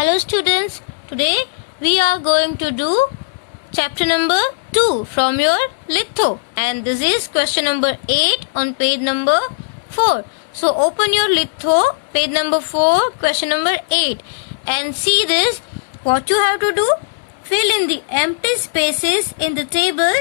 Hello students, today we are going to do chapter number 2 from your litho, and this is question number 8 on page number 4. So open your litho, page number 4, question number 8, and see this. What you have to do, fill in the empty spaces in the table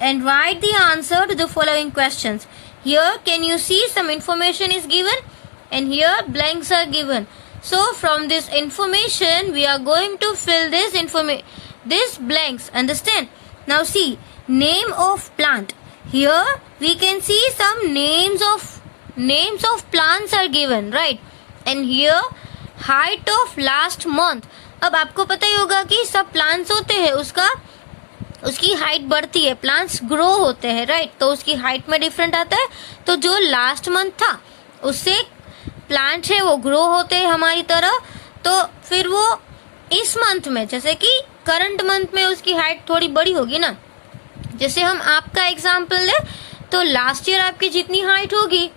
and write the answer to the following questions. Here can you see some information is given and here blanks are given. So from this information we are going to fill this blanks, understand? Now see, name of plant. Here we can see some names of plants are given, right? And here height of last month. अब आपको पता ही होगा कि सब plants होते हैं उसकी height बढ़ती है, प्लांट्स ग्रो होते हैं, राइट? तो उसकी हाइट में डिफरेंट आता है. तो जो लास्ट मंथ था उससे प्लांट है वो ग्रो होते हैं हमारी तरह. तो फिर वो इस मंथ में, जैसे कि करंट मंथ में उसकी हाइट थोड़ी बड़ी होगी ना. जैसे हम आपका एग्जांपल ले तो लास्ट ईयर आपकी जितनी हाइट होगी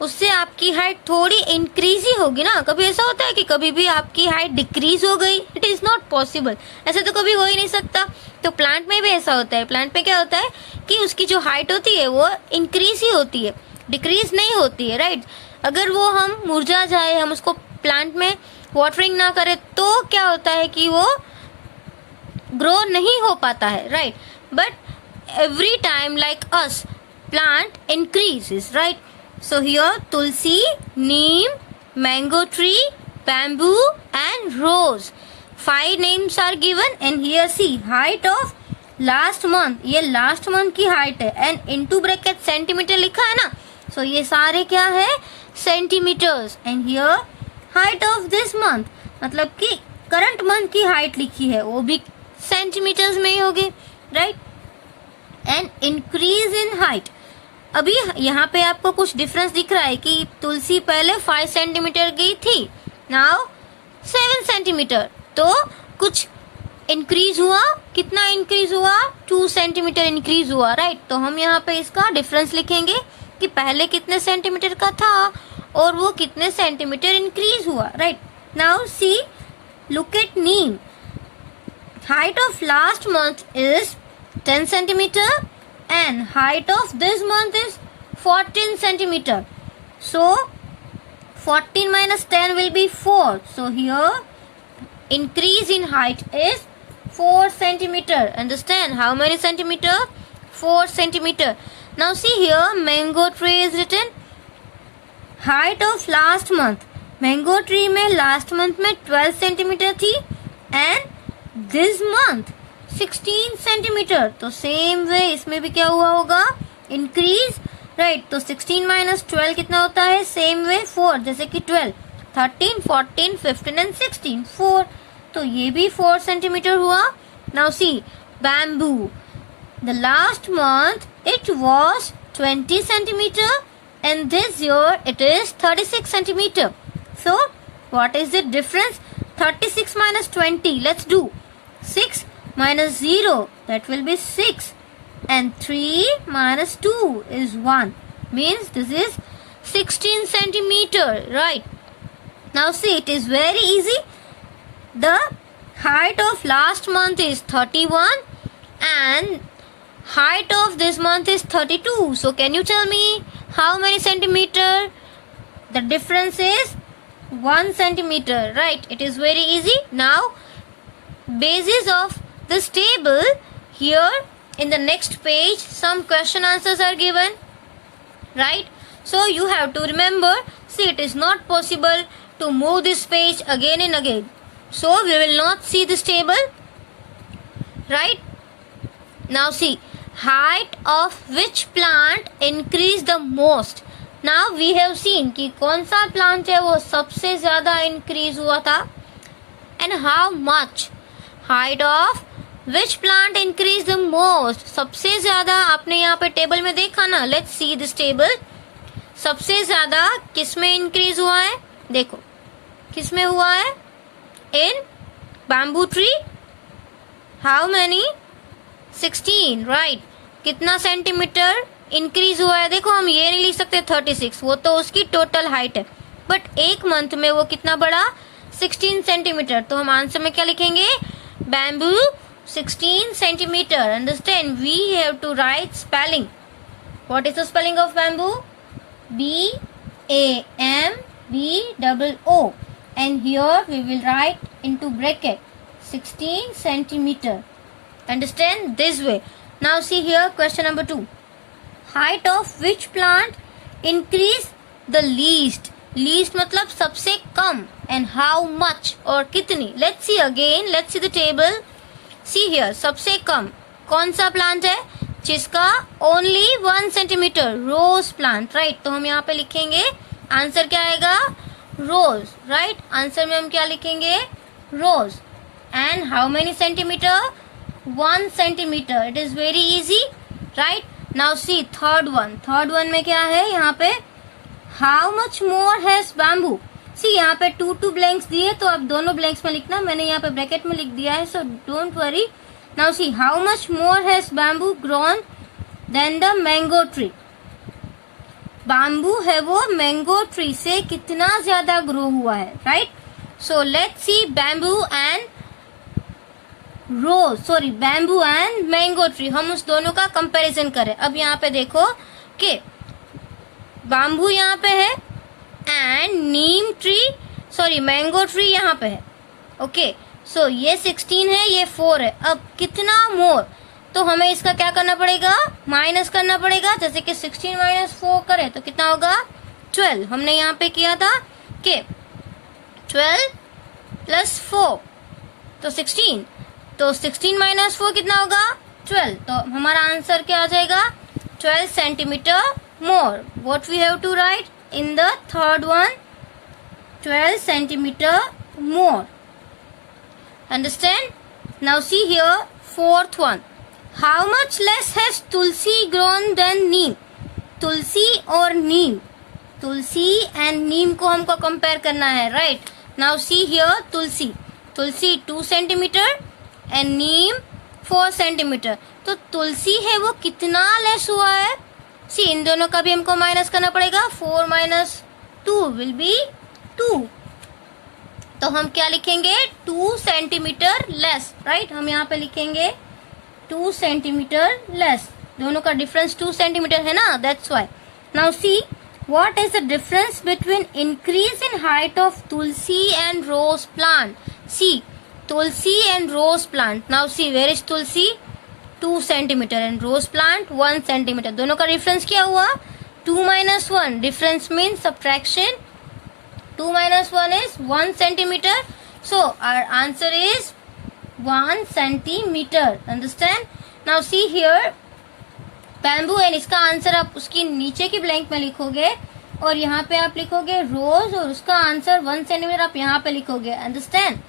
उससे आपकी हाइट थोड़ी इंक्रीज ही होगी ना. कभी ऐसा होता है कि कभी भी आपकी हाइट डिक्रीज हो गई? It is not possible. ऐसे तो कभी हो ही नहीं सकता. तो प्लांट में भी ऐसा होता है. प्लांट में क्या होता है कि उसकी जो हाइट होती है वो इंक्रीज ही होती है, डिक्रीज नहीं होती है, राइट? अगर वो हम मुरझा जाए, हम उसको प्लांट में वाटरिंग ना करें तो क्या होता है कि वो ग्रो नहीं हो पाता है, right? But every time like us plant increases, right? So here tulsi, neem, mango tree, bamboo and rose. 5 names are given and here see height of last month. ये last month की height है and into bracket centimeter लिखा है ना. So ये सारे क्या है? Centimeters. And here height of this month, मतलब कि current month की height लिखी है वो भी centimeters में ही होगी, right? And increase in height. अभी यहाँ पे आपको कुछ डिफरेंस दिख रहा है कि तुलसी पहले 5 सेंटीमीटर गई थी, नाउ 7 सेंटीमीटर. तो कुछ इंक्रीज हुआ. कितना इंक्रीज हुआ? 2 सेंटीमीटर इंक्रीज हुआ, राइट? तो हम यहाँ पे इसका डिफरेंस लिखेंगे कि पहले कितने सेंटीमीटर का था और वो कितने सेंटीमीटर इंक्रीज हुआ, right? Now C, look at Neem. Height of last month is 10 centimetre and height of this month is 14 centimeter. So 14 minus 10 will be 4. So here increase in height is 4 centimeter. Understand? How many centimeter? 4 centimeter. Now see here, mango tree is written. Height of last month. Mango tree में last month में 12 centimeter थी and this month 16 centimetre. तो same way इसमें भी क्या हुआ होगा? Increase, right? तो 16 माइनस 12 कितना होता है? Same way 4. जैसे कि 12, 13, 14, 15 एंड 16, 4. तो ये भी 4 सेंटीमीटर हुआ. Now see, bamboo. The last month it was 20 centimetre and this year it is 36 centimetre. So what is the difference? 36 minus 20, let's do. 6 minus 0, that will be 6, and 3 minus 2 is 1, means this is 16 centimeter, right? Now see, it is very easy. The height of last month is 31 and height of this month is 32. So can you tell me how many centimeter? The difference is 1 centimeter, right? It is very easy. Now basis of this table, here in the next page some question answers are given, right? So you have to remember, see, it is not possible to move this page again and again, so we will not see this table, right? Now see, height of which plant increase the most. Now we have seen कि कौन सा plant है वो सबसे ज्यादा increase हुआ था and how much. Height of which plant increase the most? सबसे ज्यादा आपने यहाँ पे टेबल में देखा ना. Let's see this table. सबसे ज्यादा किस में इंक्रीज हुआ है? देखो किस में हुआ है? In bamboo tree. How many? 16, right? कितना सेंटीमीटर इंक्रीज हुआ है? देखो हम ये नहीं लिख सकते 36, वो तो उसकी टोटल हाइट है. बट एक मंथ में वो कितना बढ़ा? 16 सेंटीमीटर। तो हम आंसर में क्या लिखेंगे, bamboo 16 centimetre. Understand, we have to write spelling. What is the spelling of bamboo? BAMBOO, and here we will write into bracket 16 centimeter. Understand, this way. Now see here, question number 2. Height of which plant increase the least? Least मतलब सबसे कम, and how much और कितनी? Let's see again, let's see the table. See here, सबसे कम कौन सा plant है जिसका only 1 centimetre? Rose plant, right. तो हम यहाँ पे लिखेंगे आंसर क्या आएगा, रोज, राइट। आंसर में हम क्या लिखेंगे, रोज। And how many centimetre? 1 centimetre. It is very easy, right. Now see third one. Third one में क्या है यहाँ पे, how much more has bamboo? See यहाँ पे 2 ब्लैंक्स दिए, तो अब दोनों ब्लैंक्स में लिखना। मैंने यहाँ पे ब्रैकेट में लिख दिया है, so don't worry. Now see how much more has bamboo grown then the mango tree? Bamboo है वो मैंगो ट्री से कितना ज्यादा ग्रो हुआ है, right. So let's see bamboo and rose, sorry bamboo and mango tree, हम उस दोनों का कंपैरिजन करें। अब यहाँ पे देखो कि बैम्बू यहाँ पे है and Neem tree, sorry mango tree यहाँ पे है। ओके, सो ये 16 है, ये 4 है। अब कितना मोर, तो हमें इसका क्या करना पड़ेगा, माइनस करना पड़ेगा। जैसे कि 16 माइनस 4 करें तो कितना होगा, 12। हमने यहाँ पे किया था कि 12 प्लस 4 तो 16, तो 16 माइनस 4 कितना होगा, 12। तो हमारा आंसर क्या आ जाएगा, 12 centimetre more. What we have to write in the third one, 12 centimetre more. Understand? Now see here, fourth one. How much less has tulsi grown than neem? तुलसी और नीम, तुलसी एंड नीम को हमको कंपेयर करना है, right. Now see here, Tulsi 2 centimetre and Neem 4 centimetre. तो तुलसी है वो कितना less हुआ है, सी इन दोनों का भी हमको माइनस करना पड़ेगा। 4 माइनस 2 विल बी 2। तो हम क्या लिखेंगे, 2 सेंटीमीटर लेस, राइट। हम यहाँ पे लिखेंगे 2 सेंटीमीटर लेस। दोनों का डिफरेंस 2 सेंटीमीटर है ना, that's why. Now see what is the difference between increase in height of tulsi and rose plant? See tulsi and rose plant. Now see where is tulsi, 2 centimetre and rose plant 1 centimetre. दोनों का difference क्या हुआ, 2 minus 1। Difference means subtraction. 2 minus 1 is 1 centimeter. So our answer is 1 centimeter. Understand? Now see here, bamboo, and इसका answer आप उसकी नीचे की blank में लिखोगे और यहाँ पे आप लिखोगे रोज और उसका आंसर 1 सेंटीमीटर आप यहाँ पे लिखोगे। Understand?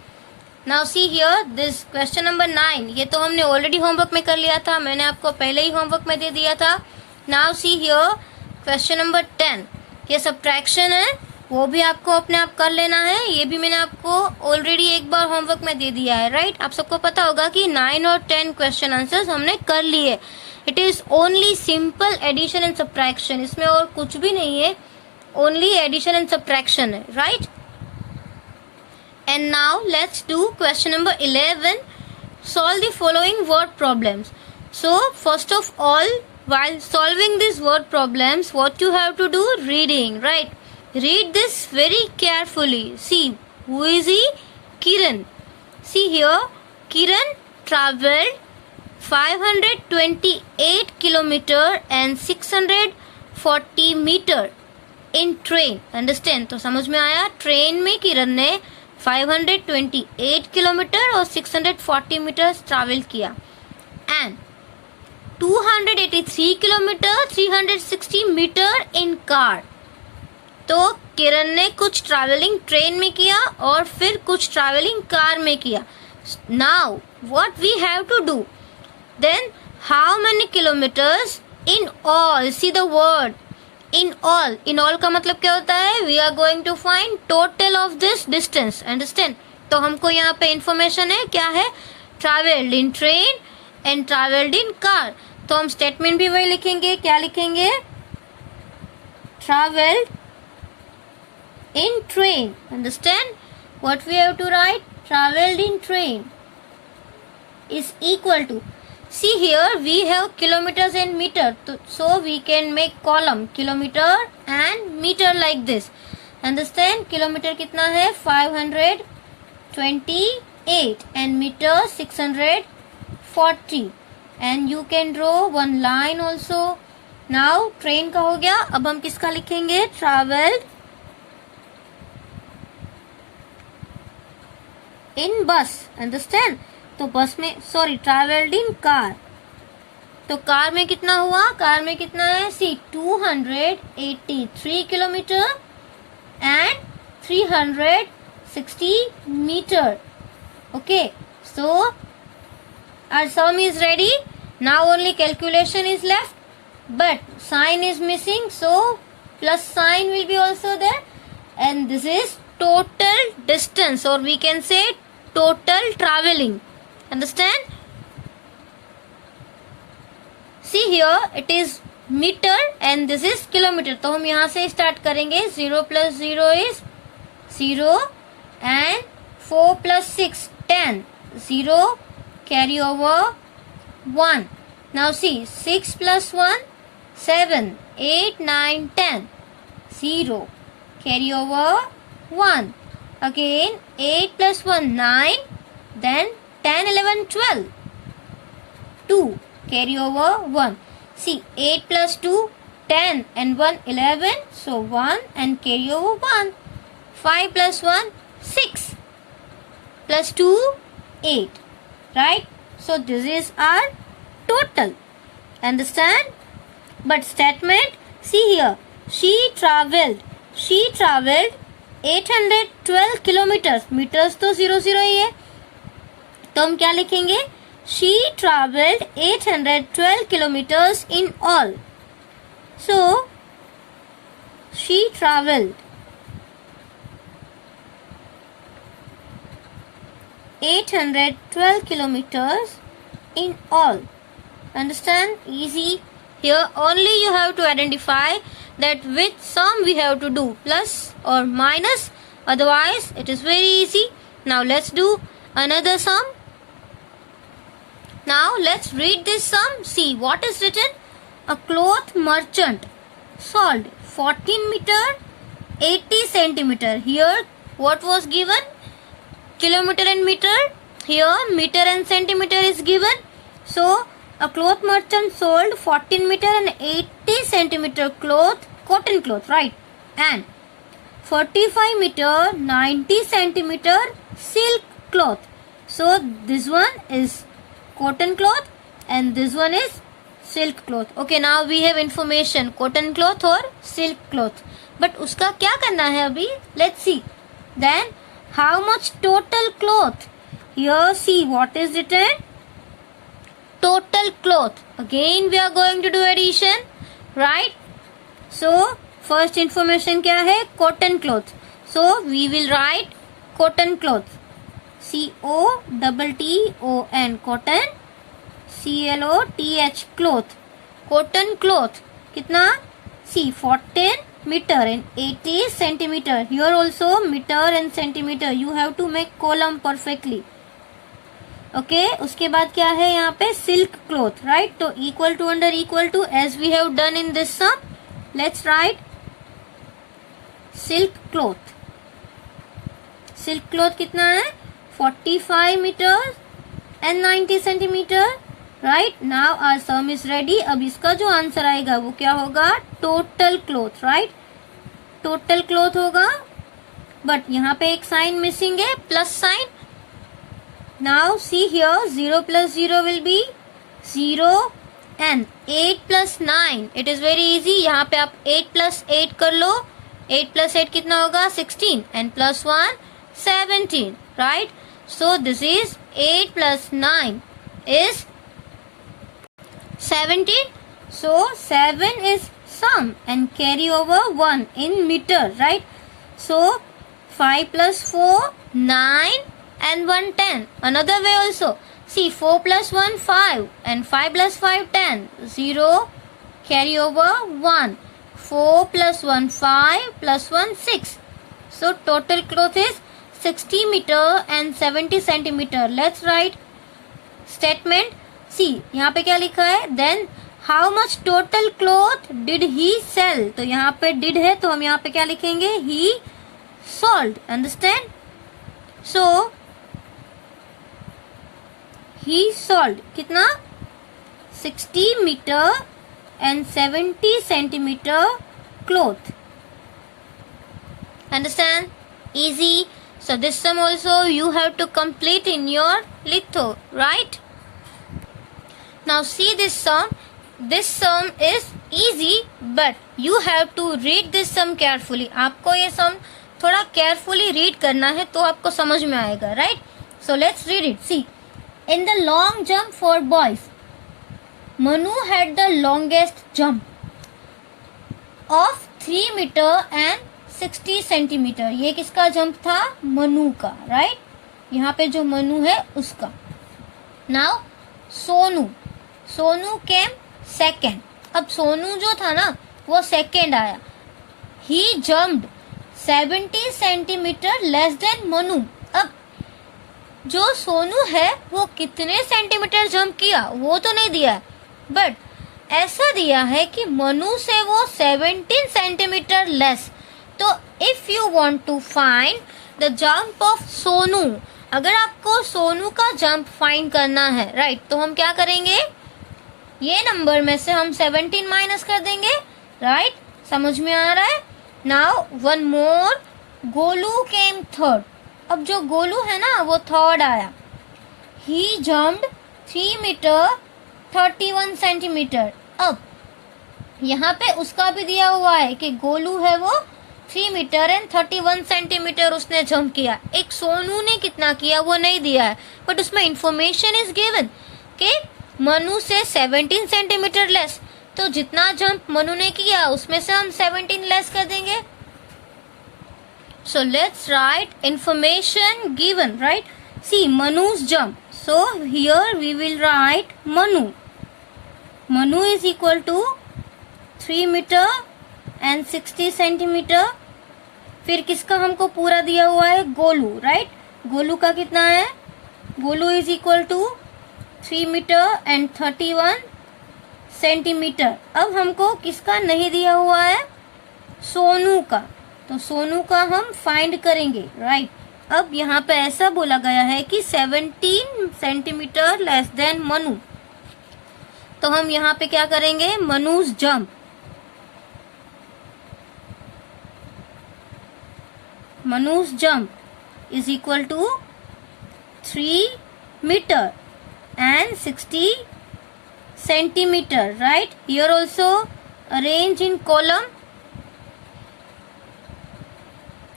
Now see here, this question number 9. ये तो हमने ऑलरेडी होमवर्क में कर लिया था, मैंने आपको पहले ही होमवर्क में दे दिया था। Now see here, question number 10. ये सब्ट्रैक्शन है, वो भी आपको अपने आप कर लेना है। ये भी मैंने आपको ऑलरेडी एक बार होमवर्क में दे दिया है, राइट। आप सबको पता होगा कि 9 और 10 क्वेश्चन आंसर्स हमने कर लिए। It is only simple addition and subtraction, इसमें और कुछ भी नहीं है, ओनली एडिशन एंड सब्ट्रैक्शन है, right. And now let's do question number 11. Solve the following word problems. So first of all, while solving these word problems, what you have to do, reading, right. Read this very carefully. See, who is he? Kiran. See here, Kiran traveled 528 kilometer and 640 meter in train. Understand? तो समझ में आया, train में किरण ने 528 kilometre और 640 metre travel किया। And 283 kilometre 360 metre in car. तो किरण ने कुछ ट्रैवलिंग ट्रेन में किया और फिर कुछ ट्रैवलिंग कार में किया। Now what we have to do, then how many kilometres in all? See the word in all. In all का मतलब क्या होता है, we are going to find total of this distance. Understand? तो हमको यहाँ पे इंफॉर्मेशन है, क्या है, travelled in train and travelled in car. तो हम स्टेटमेंट भी वही लिखेंगे, क्या लिखेंगे, travelled in train. Understand? what we have to write? Traveled in train is equal to, see here we have kilometers and meter, so we can make column kilometer and meter like this. Understand? Kilometer कितना है? 528 and meter 640 and you can draw one line also. Now train का हो गया. अब हम किसका लिखेंगे? Traveled in bus. Understand? तो बस में, सॉरी, ट्रैवल्ड इन कार. तो कार में कितना हुआ? कार में कितना है? See 283 kilometre and 360 metre. Okay, so our sum is ready. Now only calculation is left, but sign is missing, so plus sign will be also there, and this is total distance, or we can say total traveling. Understand? See here it is meter and this is kilometer. तो हम यहाँ से start करेंगे. 0 plus 0 is 0 and 4 plus 6 10. 0 carry over 1. Now see 6 plus 1 7 8 9 10. 0 carry over 1. Again 8 plus 1 9. Then 10 11 12. 2 carry over 1. See 8 plus 2 10 and 1 11. So 1 and carry over 1. 5 plus 1 6 plus 2 8. Right? So this is our total. Understand? But statement, see here, she traveled 812 kilometers. Meters तो 0 0 ही है, तो हम क्या लिखेंगे? She traveled 812 kilometers in all. So she traveled 812 kilometers in all. Understand? Easy. Here only you have to identify that which sum we have to do, plus or minus. Otherwise it is very easy. Now let's do another sum. Now let's read this sum. See what is written. A cloth merchant sold 14 meter 80 centimeter. Here what was given? Kilometer and meter. Here meter and centimeter is given. So a cloth merchant sold 14 meter and 80 centimeter cloth, cotton cloth, right? And 45 meter 90 centimeter silk cloth. So this one is cotton cloth and this one is silk cloth. Okay, now we have information cotton cloth or silk cloth. But उसका क्या करना है अभी? Let's see. Then how much total cloth? Here see what is written. Total cloth. Again we are going to do addition, right? So first information क्या है? Cotton cloth. So we will write cotton cloth. COTTON cotton. CLOTH cloth. Cotton cloth. कितना? See 14 meter and 80 centimeter. Here also meter and centimeter. You have to make column perfectly. Okay, उसके बाद क्या है यहाँ पे? Silk cloth, right? तो equal to under equal to as we have done in this sum. Let's write silk cloth. Silk cloth कितना है? 45 metre and 90 centimetre, right? Now our sum is ready. अब इसका जो आंसर आएगा वो क्या होगा? Total cloth, right? Total cloth होगा, बट यहाँ पे एक साइन मिसिंग है, plus sign. Now see here 0 plus 0 will be 0 and 8 plus 9. It is very easy. यहाँ पे आप 8 plus 8 कर लो. 8 plus 8 कितना होगा? 16 and plus 1 17, right? So this is 8 plus 9 is 17. So 7 is sum and carry over 1 in meter, right? So 5 plus 4 9 and 1 10. Another way also. See 4 plus 1 5 and 5 plus 5 10. 0 carry over 1. 4 plus 1 5 plus 1 6. So total cloth is 60 meter and 70 centimeter. Let's write statement C. यहाँ पे क्या लिखा है? Then how much total cloth did he sell? तो यहाँ पे did है तो हम यहाँ पे क्या लिखेंगे? He sold. Understand? So he sold कितना? 60 meter and 70 centimeter cloth. Understand? Easy. So this sum also you have to complete in your litho, right? Now see this sum. This sum is easy, but you have to read this sum carefully. आपको ये sum थोड़ा carefully read करना है तो आपको समझ में आएगा, right? So let's read it. See, in the long jump for boys, Manu had the longest jump of 3 meter and 60 centimetre. ये किसका जंप था? मनु का, राइट? यहाँ पे जो मनु है उसका. Now Sonu came second. अब सोनू जो था ना वो सेकेंड आया. He jumped 70 centimetre less than Manu. अब जो सोनू है वो कितने सेंटीमीटर जंप किया वो तो नहीं दिया है, बट ऐसा दिया है कि मनु से वो 17 सेंटीमीटर लेस. तो if you want to find the jump of Sonu, अगर आपको सोनू का जंप फाइंड करना है, राइट, तो हम क्या करेंगे? ये नंबर में से हम 17 माइनस कर देंगे, राइट? समझ में आ रहा है? नाउ वन मोर, गोलू केम थर्ड. अब जो गोलू है ना वो थर्ड आया. He jumped 3 metre 31 centimetre. अब यहाँ पे उसका भी दिया हुआ है कि गोलू है वो 3 मीटर एंड 31 सेंटीमीटर उसने जंप किया. एक सोनू ने कितना किया वो नहीं दिया है, बट उसमें इंफॉर्मेशन इज गिवन कि मनु से 17 सेंटीमीटर लेस. तो जितना जंप मनु ने किया उसमें से हम 17 लेस कर देंगे. So let's write information given, right? See, Manu's jump. So here we will write Manu. Manu is equal to 3 metre and 60 centimetre. फिर किसका हमको पूरा दिया हुआ है? गोलू, राइट? गोलू का कितना है? Golu is equal to 3 metre and 31 centimetre. अब हमको किसका नहीं दिया हुआ है? सोनू का. तो सोनू का हम फाइंड करेंगे, राइट? अब यहाँ पे ऐसा बोला गया है कि 17 सेंटीमीटर लेस देन मनु. तो हम यहाँ पे क्या करेंगे? मनु's jump. Manu's jump is equal to 3 meter and 60 centimeter, right? Here also arrange in column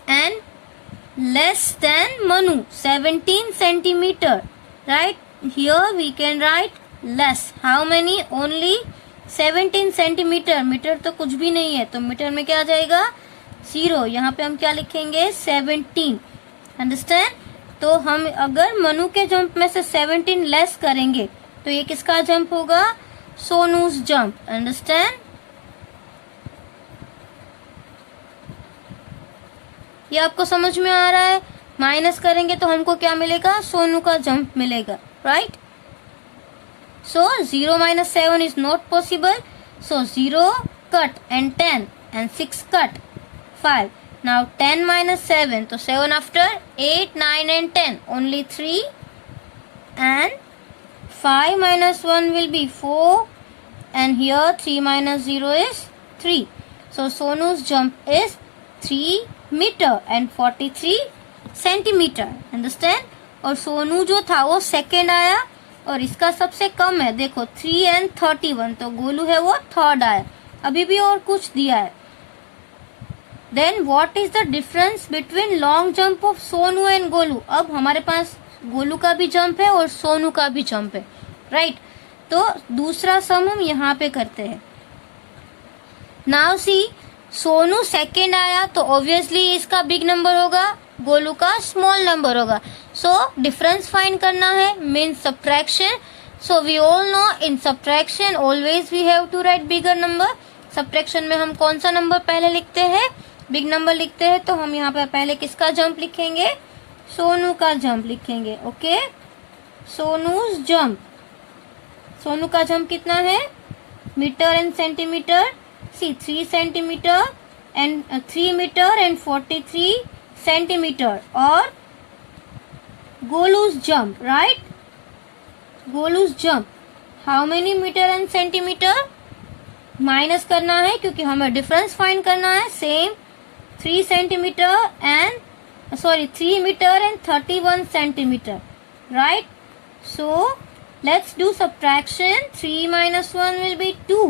and less than Manu 17 centimeter, right? Here we can write less. How many? Only 17 centimeter. Metre तो कुछ भी नहीं है तो metre में क्या आ जाएगा? 0. यहाँ पे हम क्या लिखेंगे? 17. अंडरस्टैंड? तो हम अगर मनु के जंप में से 17 लेस करेंगे तो ये किसका जंप होगा? सोनू's जंप. अंडरस्टैंड? ये आपको समझ में आ रहा है? माइनस करेंगे तो हमको क्या मिलेगा? सोनू का जंप मिलेगा, right? So 0 minus 7 is not possible. So 0 cut and 10 and 6 cut 5. Now 10 minus 7. So 7 after 8, 9 and 10. Only 3. And 5 minus 1 will be 4. And here 3 minus 0 is 3. So Sonu's jump is 3 meter and 43 centimeter. Understand? और सोनू जो था वो second आया और इसका सबसे कम है. देखो 3 and 31. तो गोलू है वो थर्ड आया. अभी भी और कुछ दिया है. Then what is the difference between long jump of Sonu and Golu? अब हमारे पास गोलू का भी जंप है और सोनू का भी जंप है, राइट? तो दूसरा सम हम यहाँ पे करते हैं. नाउ सी, सोनू सेकेंड आया तो ऑब्वियसली इसका बिग नंबर होगा, गोलू का स्मॉल नंबर होगा. सो डिफरेंस फाइंड करना है, means subtraction. So we all know in subtraction always we have to write bigger number. Subtraction में हम कौन सा नंबर पहले लिखते हैं? बिग नंबर लिखते हैं. तो हम यहाँ पे पहले किसका जंप लिखेंगे? सोनू का जंप लिखेंगे. Okay, सोनूज jump. सोनू का जंप कितना है? Metre and centimetre. See 3 centimetre and 3 metre and 43 centimetre. और Golu's jump, right? Golu's jump how many metre and centimetre? Minus करना है क्योंकि हमें डिफरेंस फाइंड करना है. Same 3 centimetre and 3 metre and 31 centimetre, right? So let's do subtraction. 3 minus 1 will be 2.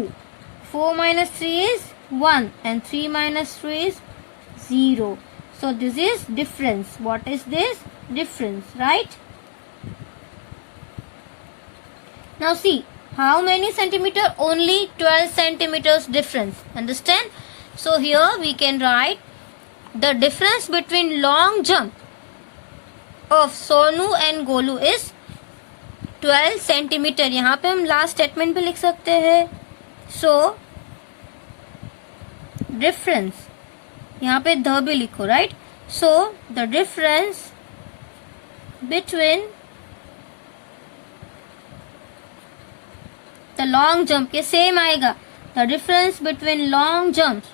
4 minus 3 is 1 and 3 minus 3 is 0. So this is difference. What is this? Difference, right? Now see, how many centimeter? Only 12 centimeters difference. Understand? So here we can write the difference between long jump of Sonu and Golu is 12 centimetre. यहाँ पे हम last statement भी लिख सकते हैं. So difference, यहाँ पे the भी लिखो, right? So the difference between the long jump, ये सेम आएगा. The difference between long jumps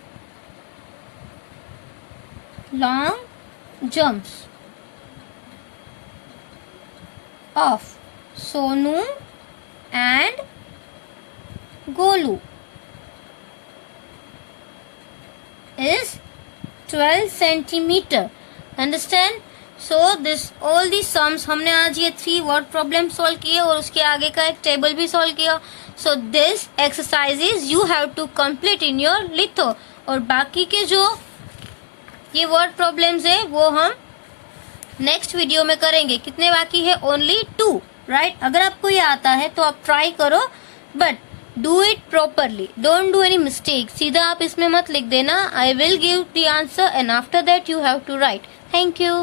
of Sonu and Golu is 12 centimeter. Understand? So this all these sums हमने आज ये 3 word problem solve किए और उसके आगे का एक टेबल भी solve किया. So this exercises you have to complete in your litho. और बाकी के जो ये word problems है वो हम नेक्स्ट वीडियो में करेंगे. कितने बाकी है? Only 2, right? अगर आपको ये आता है तो आप ट्राई करो, but do it properly. Don't do any mistake. सीधा आप इसमें मत लिख देना I will give the answer and after that you have to write. Thank you.